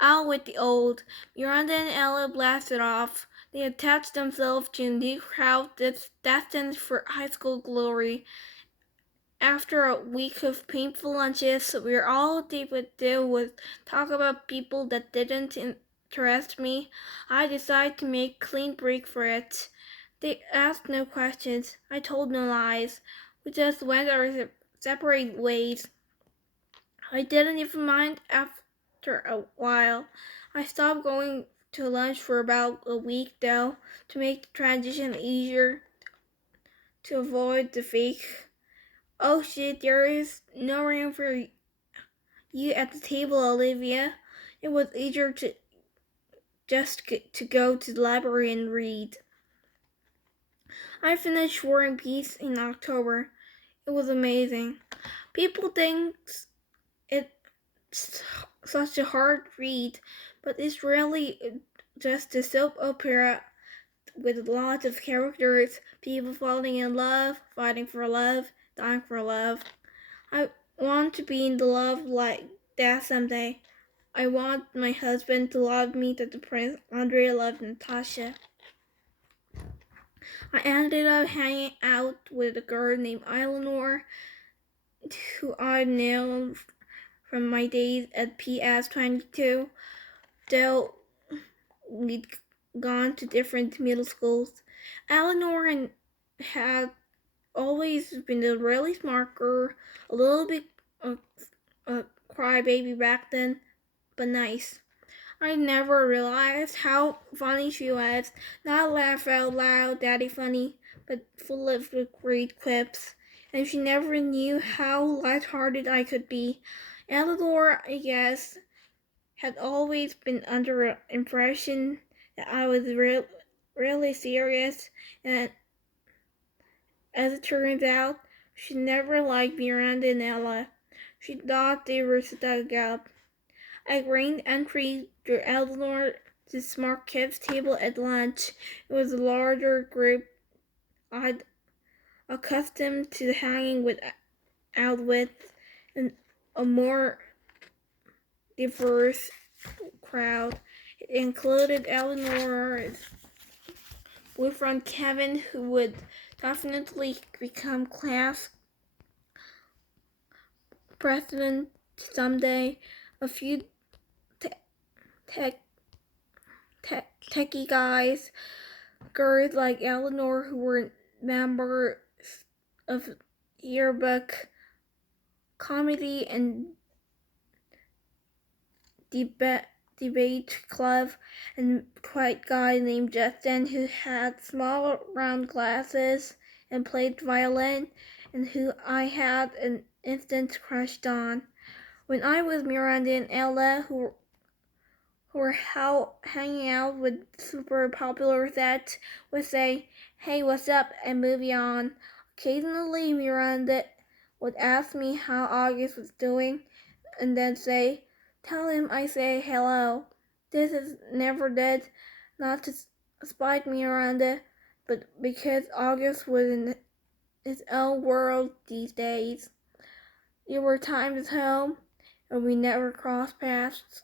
Out with the old. Miranda and Ella blasted off. They attached themselves to a new crowd destined for high school glory. After a week of painful lunches, we were all they would do was talk about people that didn't interest me. I decided to make a clean break for it. They asked no questions. I told no lies. We just went our separate ways. I didn't even mind after a while. I stopped going to lunch for about a week though, to make the transition easier, to avoid the fake. Oh shit, there is no room for you at the table, Olivia. It was easier to to go to the library and read. I finished War and Peace in October. It was amazing. People think it's such a hard read, but it's really just a soap opera with lots of characters, people falling in love, fighting for love, dying for love. I want to be in the love like that someday. I want my husband to love me that the Prince Andre loved Natasha. I ended up hanging out with a girl named Eleanor, who I knew from my days at PS22, though we'd gone to different middle schools. Eleanor had always been a really smart girl, a little bit a crybaby back then, but nice. I never realized how funny she was. Not laugh out loud, daddy funny, but full of great quips. And she never knew how lighthearted I could be. Eleanor, I guess, had always been under the impression that I was really serious, and as it turns out, she never liked Miranda and Ella. She thought they were stuck up. I gained entry through Eleanor to smart kids' table at lunch. It was a larger group I'd accustomed to hanging out with, and a more diverse crowd. It included Eleanor's boyfriend Kevin, who would definitely become class president someday, a few techie guys, girls like Eleanor who were members of yearbook committee and debate club, and a quiet guy named Justin who had small round glasses and played violin, and who I had an instant crush on. When I was Miranda and Ella, who were hanging out with super popular sets, would say, "Hey, what's up?" and move on. Occasionally, Miranda would ask me how August was doing, and then say, "Tell him I say hello." This is never did, not to spite Miranda, but because August was in his own world these days. There were times at home, and we never crossed paths.